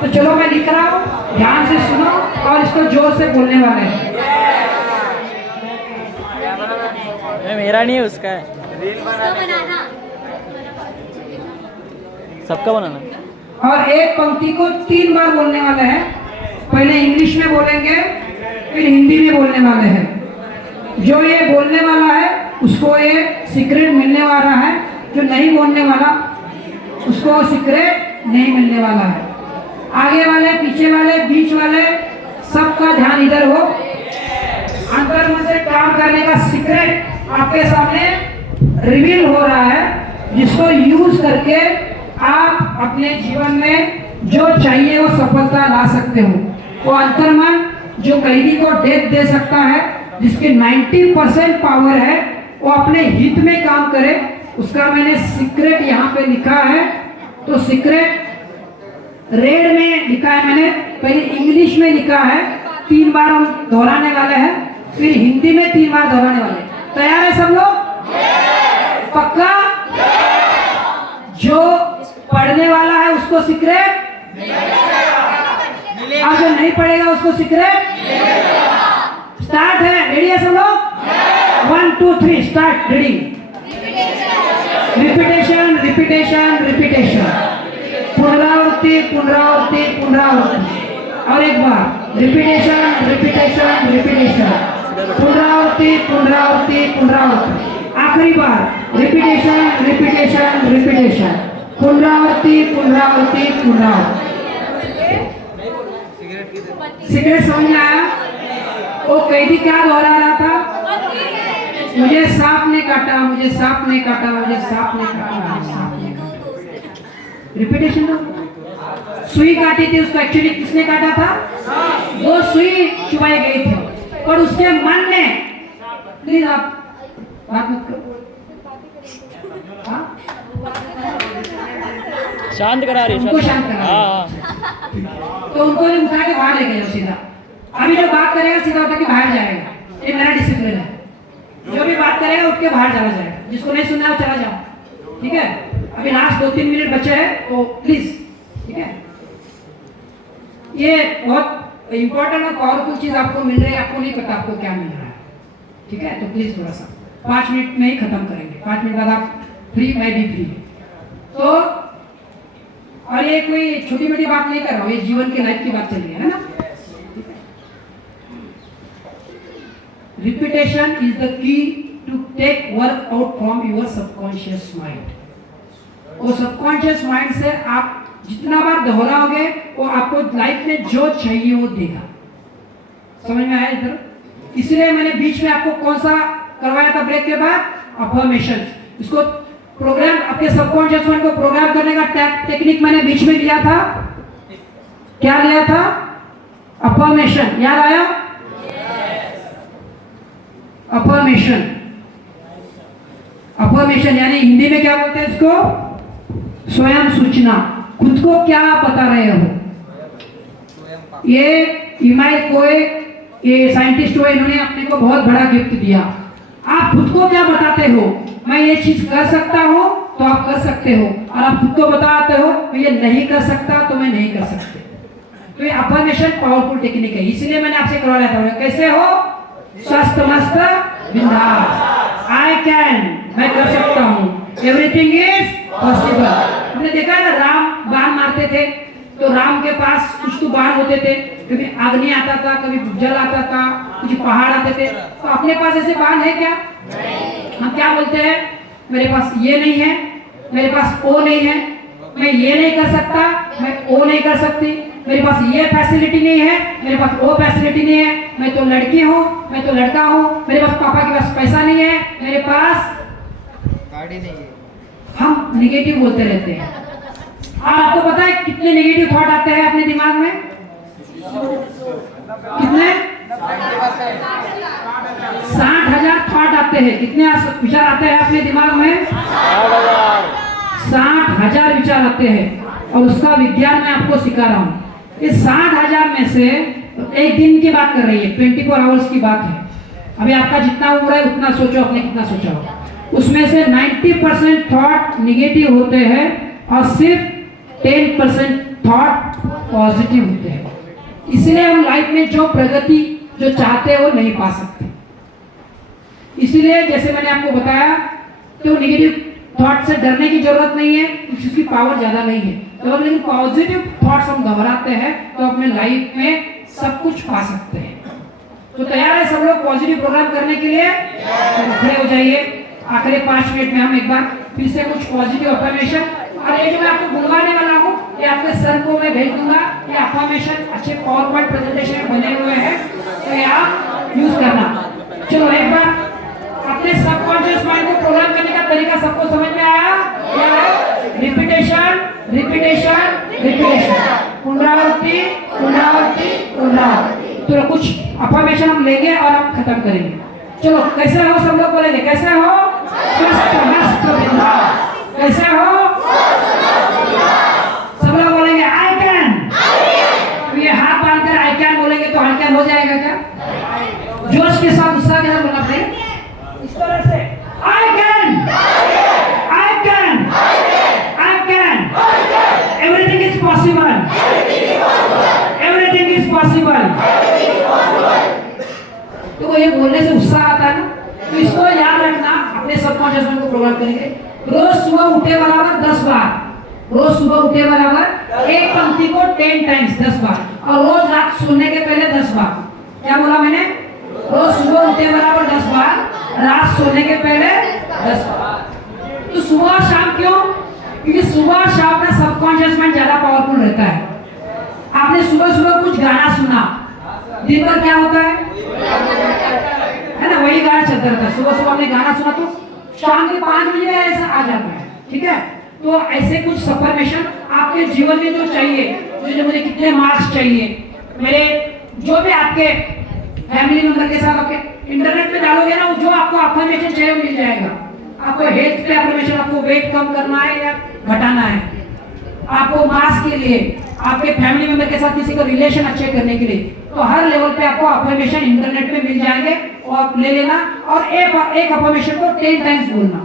तो चलो मैं लिख रहा हूँ, ध्यान से सुनो और इसको जोर से बोलने वाले हैं। ये मेरा नहीं है, उसका है। इसको बनाना सबका बनाना है। और एक पंक्ति को 3 बार बोलने वाले हैं। पहले इंग्लिश में बोलेंगे, फिर हिंदी में बोलने वाले हैं। जो ये बोलने वाला है उसको ये सीक्रेट मिलने वाला है, जो नहीं बोलने वाला उसको सीक्रेट नहीं मिलने वाला है। आगे वाले, पीछे वाले, बीच वाले सबका ध्यान इधर हो। अंतर्मन से काम करने का सीक्रेट आपके सामने रिवील हो रहा है, जिसको यूज करके आप अपने जीवन में जो चाहिए वो सफलता ला सकते हो। वो अंतर्मन जो कैदी को डेथ दे सकता है, जिसके 90% पावर है, वो अपने हित में काम करे, उसका मैंने सीक्रेट यहाँ पे लिखा है। तो सीक्रेट रेड में लिखा है मैंने, पहले इंग्लिश में लिखा है, 3 बार हम दोहराने वाले हैं, फिर हिंदी में 3 बार दोहराने वाले हैं। तैयार है सब लोग? पक्का? जो पढ़ने वाला है उसको सीक्रेट और जो नहीं पढ़ेगा उसको सीक्रेट। स्टार्ट है, रेडी है सब लोग? 1 2 3 start. Reading. Repetition repetition repetition, पुनरावृत्ति पुनरावृत्ति पुनरावृत्ति। और एक बार रिपीटेशन रिपीटेशन रिपीटेशन, पुनरावृत्ति पुनरावृत्ति पुनरावृत्ति। आखिरी बार रिपीटेशन रिपीटेशन रिपीटेशन, पुनरावृत्ति पुनरावृत्ति पुनरावृत्ति। सीक्रेट समझ में आया? वो कैदी क्या दोहरा रहा था? मुझे सांप ने काटा, मुझे सांप ने काटा, मुझे सांप ने काटा। रिपीटेशन ना, सुई काटी थी उसको, एक्चुअली किसने काटा था? वो सुई चुभाई गई थी, पर उसके मन ने, प्लीज आप बात मत करो, शांत करा रही है, उनको शांत करा रही है। हाँ। तो उनको उठा के बाहर ले गए सीधा। अभी जो बात करेगा सीधा उठा के बाहर जाएगा, ये मेरा डिसिप्लिन है। जो भी बात करेगा उठ के बाहर चला जाएगा, जिसको नहीं सुनना है चला जाओ, ठीक है? अभी लास्ट 2-3 मिनट बचे हैं, तो प्लीज, ठीक है? ये बहुत इंपॉर्टेंट और पावरफुल चीज आपको मिल रही है, आपको नहीं पता आपको क्या मिल रहा है, ठीक है? तो प्लीज थोड़ा सा 5 मिनट में ही खत्म करेंगे। 5 मिनट बाद आप फ्री, मैं भी फ्री। तो और ये कोई छोटी मोटी बात नहीं कर रहा हूँ, ये जीवन के लाइफ की बात चल रही है ना? Repetition is the key to take work out from your subconscious mind. वो सबकॉन्शियस माइंड से आप जितना बार दोहराओगे वो आपको लाइफ में जो चाहिए वो देगा। समझ में आया इधर? इसलिए मैंने बीच में आपको कौन सा करवाया था ब्रेक के बाद? अफर्मेशन। इसको प्रोग्राम, आपके सबकॉन्शियस माइंड को प्रोग्राम करने का टेक्निक मैंने बीच में लिया था। क्या लिया था? अफर्मेशन। याद आया? अफर्मेशन। अफर्मेशन यानी हिंदी में क्या बोलते हैं इसको? स्वयं सूचना। खुद को क्या बता रहे हो? ये इमाई कोई, ये साइंटिस्ट हुए, इन्होंने अपने को बहुत बड़ा गिफ्ट दिया। आप खुद को क्या बताते हो? मैं ये चीज कर सकता हूं तो आप कर सकते हो, और आप खुद को बताते हो मैं ये नहीं कर सकता तो मैं नहीं कर सकते। तो ये अफर्मेशन पावरफुल टेक्निक है, इसलिए मैंने आपसे करवाया था। कैसे हो? स्वस्थ मस्त बिंदास। आई कैन, मैं कर सकता हूँ। Everything is possible. हमने देखा ना, राम बाण मारते थे तो राम के पास कुछ तो बाण होते थे, कभी अग्नि आता था, कभी जल आता था, कुछ पहाड़ आते थे। तो अपने पास ऐसे बाण है क्या? हम क्या बोलते हैं? मेरे पास ये नहीं है, मेरे पास वो नहीं है, मैं ये नहीं कर सकता, मैं वो नहीं कर सकती, मेरे पास ये फैसिलिटी नहीं है, मेरे पास वो फैसिलिटी नहीं है, मैं तो लड़की हूँ, मैं तो लड़का हूँ, मेरे पास पापा के पास पैसा नहीं है, मेरे पास गाड़ी नहीं है। हम निगेटिव बोलते रहते हैं। और आपको पता है कितने नेगेटिव थॉट आते हैं अपने दिमाग में? कितने? 60,000 थॉट आते हैं। कितने विचार आते हैं अपने दिमाग में? 60,000 विचार आते हैं। और उसका विज्ञान मैं आपको सिखा रहा हूँ। इस 60,000 में से एक दिन की बात कर रही है, 24 आवर्स की बात है। अभी आपका जितना उम्र है उतना सोचो आपने कितना सोचा होगा। उसमें से 90% थॉट निगेटिव होते हैं और सिर्फ 10% थॉट पॉजिटिव होते हैं। इसलिए हम लाइफ में जो प्रगति जो चाहते हैं वो नहीं पा सकते। इसलिए जैसे मैंने आपको बताया तो नेगेटिव थॉट से डरने की जरूरत नहीं है, उसकी पावर ज्यादा नहीं है। तो लेकिन पॉजिटिव थॉट्स हम दोहराते हैं तो अपने लाइफ में सब कुछ पा सकते हैं। तो तैयार है सब लोग पॉजिटिव प्रोग्राम करने के लिए? खड़े हो जाइए। आखिरी 5 मिनट में हम एक बार फिर से कुछ पॉजिटिव अफर्मेशन, और ये जो मैं आपको बुलवाने वाला हूँ ये आपके सर को मैं भेज दूंगा। ये अफर्मेशन अच्छे पावर पॉइंट प्रेजेंटेशन बने हुए हैं, तो ये आप यूज करना। चलो एक बार अपने सबकॉन्शियस माइंड को प्रोग्राम करने का तरीका सबको समझ में आया? रिपीटेशन, रिपीटेशन, रिपीटेशन, पुनरावृत्ति, पुनरावृत्ति, पुनरावृत्ति। तो कुछ अफर्मेशन हम लेंगे और हम खत्म करेंगे। चलो कैसे हो सब लोग बोलेंगे? कैसे हो? स्वस्थ मस्त बिंदास। कैसे हो? सब लोग बोलेंगे आई कैन। ये हाथ बांधकर आई कैन बोलेंगे तो आई कैन हो जाएगा क्या? जोश के साथ, उत्साह के साथ बोलना पड़ेगा। इस तरह से I can, I can, I can, everything is possible, everything is possible. तो ये बोलने से उत्साह आता है ना, तो इसको याद रखना। अपने सबकॉन्शियस माइंड को प्रोग्राम करेंगे। रोज सुबह उठे बराबर 10 बार, रोज सुबह उठे बराबर एक पंक्ति को 10 टाइम्स 10 बार, और रोज रात सोने के पहले 10 बार। क्या बोला मैंने? रोज सुबह उठे बराबर 10 बार, रात सोने के पहले 10 बार। तो सुबह शाम क्यों? क्योंकि सुबह शाम में सबकॉन्शियस माइंड ज्यादा पावरफुल रहता है। आपने सुबह सुबह कुछ गाना सुना, दिन भर क्या होता है ना, वही गाना चलता रहता है। सुबह सुबह आपने गाना सुना तो शाम के 5 बजे ऐसा आ जाता है, ठीक है? तो ऐसे कुछ सफरमेशन आपके जीवन में जो चाहिए, जो मुझे कितने मार्क्स चाहिए, मेरे जो भी आपके फैमिली मेंबर के साथ आपके इंटरनेट पे डालोगे ना, जो आपको अफर्मेशन चाहिए मिल जाएगा। आपको हेल्थ पे अफर्मेशन, आपको वेट कम करना है या घटाना है, आपको मार्क्स के लिए, आपके फैमिली मेंबर के साथ किसी का रिलेशन अच्छे करने के लिए, तो हर लेवल पे आपको अफर्मेशन इंटरनेट पे मिल जाएंगे और आप ले लेना। और एक अफर्मेशन को 10 टाइम्स बोलना,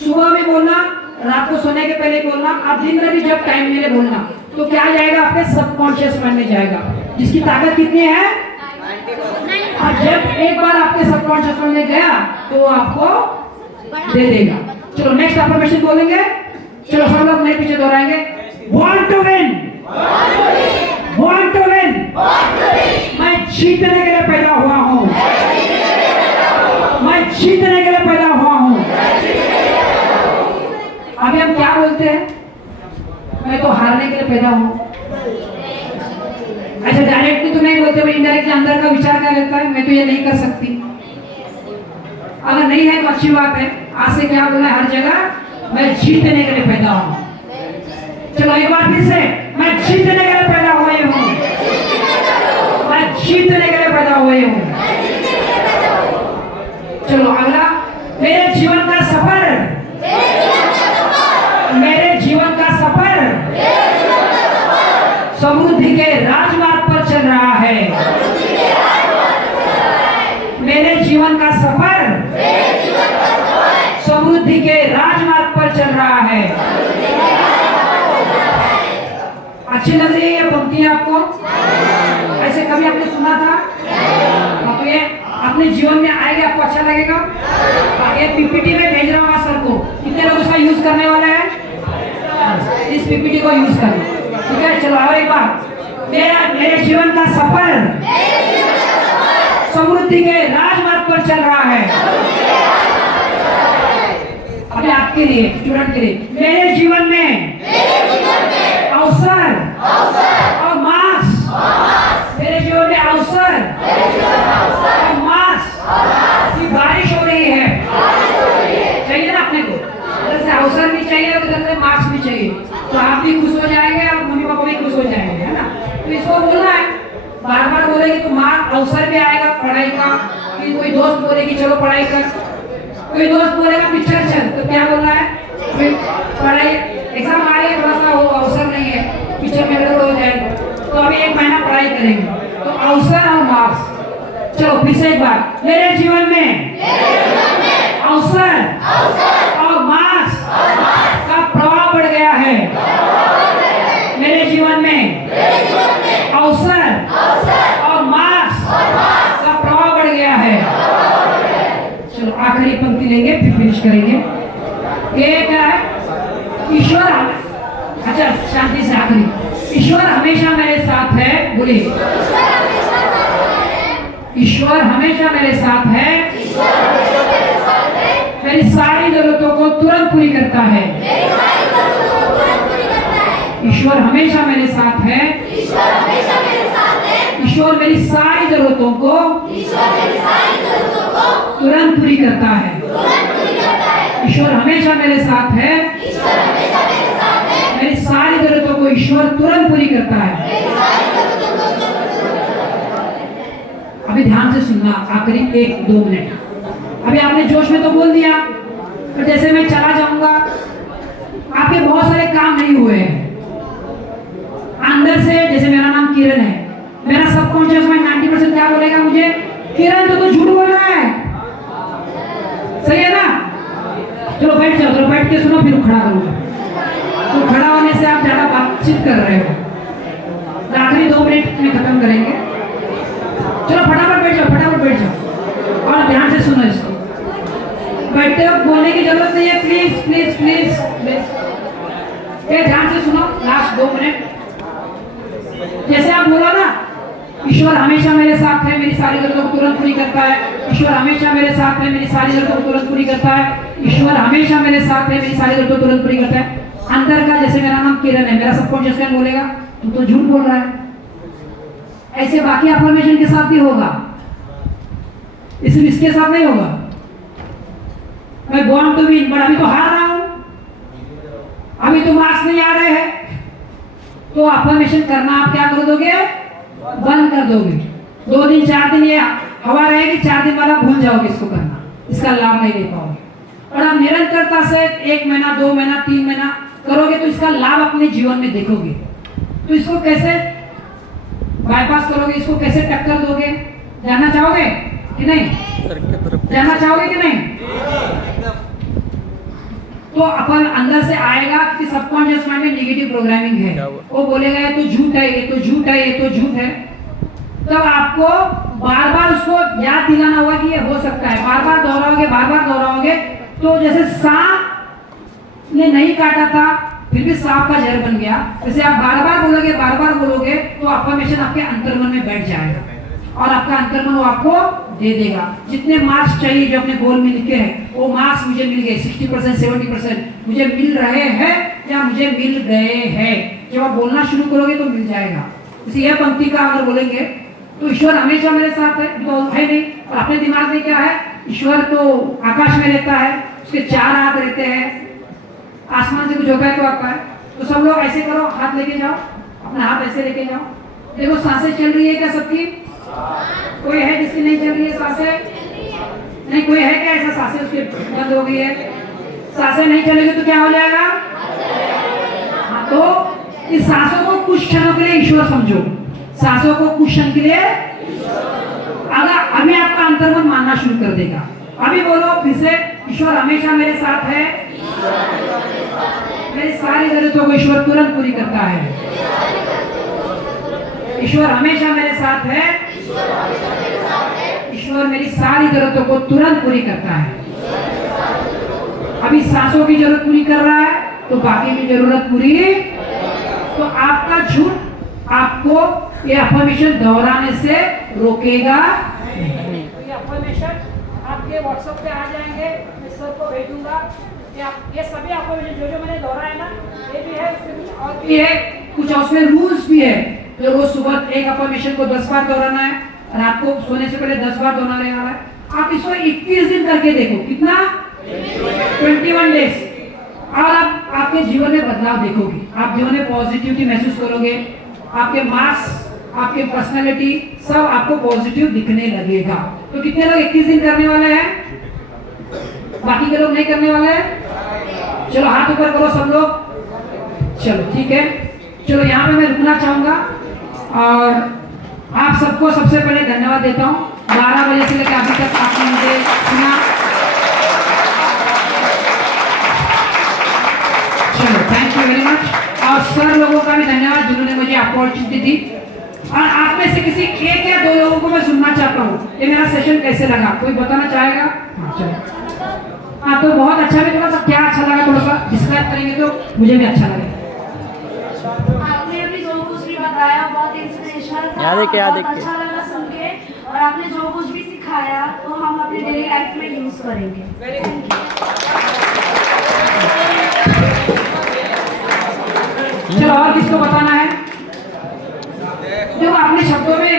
सुबह में बोलना, रात को सोने के पहले बोलना, आप दिन में भी जब टाइम मिले बोलना। तो क्या जाएगा? आपके सबकॉन्शियस माइंड में जाएगा, जिसकी ताकत कितनी है? और जब एक बार आपके सबकॉन्शियस माइंड में गया तो आपको दे देगा। चलो नेक्स्ट अफर्मेशन बोलेंगे। चलो सब लोग मेरे पीछे दोहराएंगे। Want to win, want to win, मैं जीतने के लिए पैदा हुआ हूँ, मैं जीतने के लिए पैदा हुआ हूँ। अभी हम क्या बोलते हैं? मैं तो हारने के लिए पैदा हूँ। अच्छा, डायरेक्टली तो नहीं बोलते, इनडायरेक्टली अंदर का विचार क्या रहता है? मैं तो ये नहीं कर सकती। अगर नहीं है तो अच्छी बात है। आज से क्या बोलना है हर जगह? मैं जीतने के लिए पैदा हूँ। चलो एक बार फिर से, मैं जीतने के लिए पैदा हुए हूँ, मैं जीतने के लिए पैदा हुए हूँ। चलो अगला, मेरे जीवन का सफर, मेरे जीवन का सफर समृद्धि के राजमार्ग पर चल रहा है। मेरे जीवन का सफर समृद्धि के राजमार्ग पर चल रहा है। अच्छी लग रही है ये पंक्ति आपको? कभी आपने सुना था? तो ये अपने जीवन में आएगा, आपको अच्छा लगेगा। ये पीपीटी में भेज रहा हूँ सर को। कितने लोग उसका यूज करने वाले हैं? इस पीपीटी को यूज करें, ठीक है। चलो और एक बार, मेरे जीवन का सफर समृद्धि के राजमार्ग पर चल रहा है। अभी आपके लिए, स्टूडेंट के लिए, मेरे जीवन में अवसर और मार्क्स, मेरे जीवन में अवसर और मार्क्स की बारिश हो रही है। चाहिए ना अपने को, उधर से अवसर भी चाहिए और उधर से मार्क्स भी चाहिए, तो आप भी खुश हो जाएंगे और मम्मी पापा भी खुश हो जाएंगे, है ना। तो इसको बोलना है, बार बार बोलेगी तो मार्क्स अवसर भी आएगा पढ़ाई का। कि कोई दोस्त बोलेगी चलो पढ़ाई कर, कोई दोस्त बोलेगा पिक्चर चल, तो क्या बोलना है? पढ़ाई, एग्जाम आ रही है, थोड़ा सा वो अवसर नहीं है, पिक्चर में अगर हो जाएगा तो अभी 1 महीना पढ़ाई करेंगे। तो अवसर और मार्क्स। चलो फिर से एक बार, मेरे जीवन में अवसर और मार्क्स का प्रभाव बढ़ गया है। मेरे जीवन में अवसर और मार्क्स का प्रभाव बढ़ गया है। चलो आखिरी पंक्ति लेंगे फिर फिनिश करेंगे। ये क्या है? ईश्वर, अच्छा शांति से आखिरी, ईश्वर हमेशा मेरे साथ है। बोलिए, ईश्वर हमेशा मेरे साथ है, मेरी सारी जरूरतों को तुरंत पूरी करता है। ईश्वर हमेशा मेरे साथ है, ईश्वर मेरी सारी जरूरतों को तुरंत पूरी करता है। ईश्वर हमेशा मेरे साथ है, मेरी सारी जरूरतों को ईश्वर तुरंत पूरी करता है। अभी ध्यान से सुनना, आखिरी 1-2 मिनट। अभी आपने जोश में तो बोल दिया, पर जैसे मैं चला जाऊंगा आपके बहुत सारे काम नहीं हुए हैं अंदर से। जैसे मेरा नाम किरण है, मेरा सबकॉन्शियस माइंड 90% क्या बोलेगा मुझे? किरण तो झूठ बोल रहा है, सही है ना? चलो बैठ जाओ, चलो बैठ के सुनो, फिर खड़ा करूंगा। तो खड़ा होने से आप ज्यादा बातचीत कर रहे हो। आखिरी 2 मिनट में खत्म करेंगे। चलो फटाफट बैठ जाओ, फटाफट बैठ जाओ और ध्यान से सुनो इसको। बैठते वक्त बोलने की जरूरत नहीं है, प्लीज प्लीज प्लीज प्लीज। ये ध्यान से सुनो, लास्ट 2 मिनट। जैसे आप बोला ना, ईश्वर हमेशा मेरे साथ है, मेरी सारी जरूरतों को तुरंत पूरी करता है। ईश्वर हमेशा मेरे साथ है, मेरी सारी जरूरतों को तुरंत पूरी करता है। ईश्वर हमेशा मेरे साथ है, मेरी सारी जरूरतों को तुरंत पूरी करता है। अंदर का, जैसे मेरा नाम किरण है, मेरा सबकॉन्शियस माइंड बोलेगा तू तो झूठ बोल रहा है। ऐसे बाकी अफर्मेशन के साथ भी होगा, इसके साथ नहीं होगा। मैं बॉर्न टू विन, बट अभी तो हार रहा हूं, अभी तो मार्क्स नहीं आ रहे हैं, तो अफर्मेशन करना आप क्या कर दोगे? बंद कर दोगे। 2 दिन 4 दिन ये हवा रहेगी, 4 दिन बाद आप भूल जाओगे इसको करना, इसका लाभ नहीं ले पाओगे। और आप निरंतरता से 1 महीना 2 महीना 3 महीना करोगे तो इसका लाभ अपने जीवन में देखोगे। तो इसको कैसे बाईपास करोगे, इसको कैसे टक्कर दोगे? जानना चाहोगे कि नहीं? जानना चाहोगे कि नहीं? तो अपन अंदर से आएगा कि सबकॉन्शियस माइंड में नेगेटिव प्रोग्रामिंग है, वो बोलेगा ये तो झूठ है, ये तो झूठ है, ये तो झूठ है। तब आपको बार बार उसको याद दिलाना होगा कि ये हो सकता है। बार बार दोहराओगे, बार बार दोहराओगे, तो जैसे सांप ने नहीं काटा था फिर भी सांप का जहर बन गया, जैसे आप बार बार बोलोगे तो अफर्मेशन आपके अंतर्मन में बैठ जाएगा और आपका अंतर्मन वो आपको दे देगा। जितने मार्क्स चाहिए जो अपने गोल में लिखे हैं, वो मार्क्स मुझे मिल गए, 60% 70% मुझे मिल रहे हैं या मुझे मिल गए हैं। जब आप बोलना शुरू करोगे तो मिल जाएगा। इसी यह पंक्ति का अगर बोलेंगे तो ईश्वर हमेशा मेरे साथ है, तो है नहीं। और अपने दिमाग में क्या है? ईश्वर तो आकाश में रहता है, उसके 4 हाथ रहते हैं, आसमान से कुछ होता है तो आता है। तो सब लोग ऐसे करो, हाथ लेके जाओ, अपना हाथ ऐसे लेके जाओ। देखो सांसें चल रही है क्या सबकी? कोई है जिसकी नहीं चल रही है सांसें? नहीं, कोई है क्या ऐसा सांसें उसकी बंद हो गई है? सांसें नहीं चलेगी तो क्या हो जाएगा? हाँ, तो इस सांसों को कुछ क्षणों के लिए ईश्वर समझो, सांसों को कुछ क्षण के लिए। अगर अभी आपका अंतर्मन मानना शुरू कर देगा, अभी बोलो फिर से, ईश्वर हमेशा मेरे साथ है, मेरी सारी जरूरतों को ईश्वर तुरंत पूरी करता है। ईश्वर हमेशा मेरे साथ है। ईश्वर मेरी सारी जरूरतों को तुरंत पूरी करता है। अभी सांसों की जरूरत पूरी कर रहा है तो बाकी की जरूरत पूरी। तो आपका झूठ आपको ये अफर्मेशन दोहराने से रोकेगा नहीं। ये अफर्मेशन आपके व्हाट्सएप पे आ जाएंगे, मैं सर को भेजूंगा। ये सभी अफर्मेशन जो मैंने दोहराया ना, ये भी है, उसमें कुछ और भी ये है, कुछ उसमें रूल्स भी है। जो रोज सुबह एक अफर्मेशन को 10 बार दोहराना है, रात को सोने से पहले 10 बार दोहराने वाला है। आप इसको 21 दिन करके देखो, कितना 21 डेज, और आप आपके जीवन में बदलाव देखोगे। आप जीवन में पॉजिटिविटी महसूस करोगे, आपके मार्क्स, आपके पर्सनालिटी सब आपको पॉजिटिव दिखने लगेगा। तो कितने लोग 21 दिन करने वाले हैं? बाकी के लोग नहीं करने वाले हैं? चलो हाथ ऊपर करो सब लोग। चलो ठीक है, चलो यहाँ पे मैं रुकना चाहूंगा और आप सबको सबसे पहले धन्यवाद देता हूँ। 12 बजे से लेकर अभी तक आपने मुझे सुना। चलो थैंक यू वेरी मच। और सर लोगों का भी धन्यवाद जिन्होंने मुझे अपॉर्चुनिटी दी। और आप में से किसी एक या दो लोगों को मैं सुनना चाहता हूँ, ये मेरा सेशन कैसे लगा, कोई बताना चाहेगा? हाँ चलो। हाँ तो बहुत अच्छा भी, थोड़ा सा क्या अच्छा लगा थोड़ा सा डिस्क्राइब करेंगे तो मुझे भी अच्छा लगेगा। आपने अभी जो कुछ भी बताया बहुत इंस्पिरेशनल था, याद है क्या, बहुत देख के? अच्छा लगा सुन के, और आपने जो कुछ भी सिखाया तो हम अपनी डेली लाइफ में यूज करेंगे। चलो और किसको बताना है? देखो अपने शब्दों में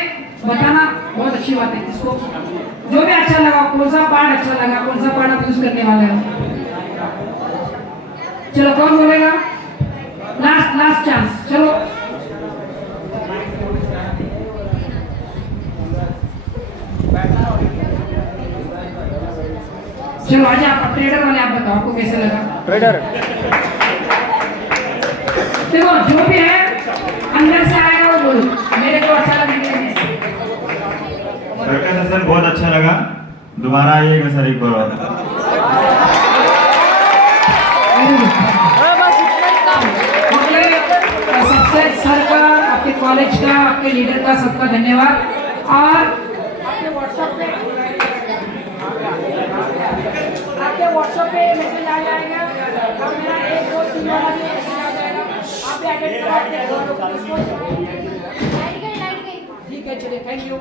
बताना बहुत अच्छी बात है। किसको जो भी अच्छा लगा, कौन सा पार्ट अच्छा लगा, कौन सा पार्ट आप यूज करने वाले हो? चलो कौन बोलेगा? Last chance. चलो चलो आज आप ट्रेडर वाले आप बताओ आपको कैसे लगा? ट्रेडर देखो जो भी है अंदर से आएगा वो बोलो, मेरे को अच्छा लगा। सर का सेशन बहुत अच्छा लगा, दोबारा आइएगा सर एक बार। सबसे सर का, आपके कॉलेज का, आपके लीडर का, सबका धन्यवाद। और आपके व्हाट्सएप पे मैसेज आ जाएगा, अब मेरा 1 2 3 वाला भी मैसेज आ जाएगा, आप भी अटेंड करो अपने घर लोग को। ठीक है चलिए, थैंक यू।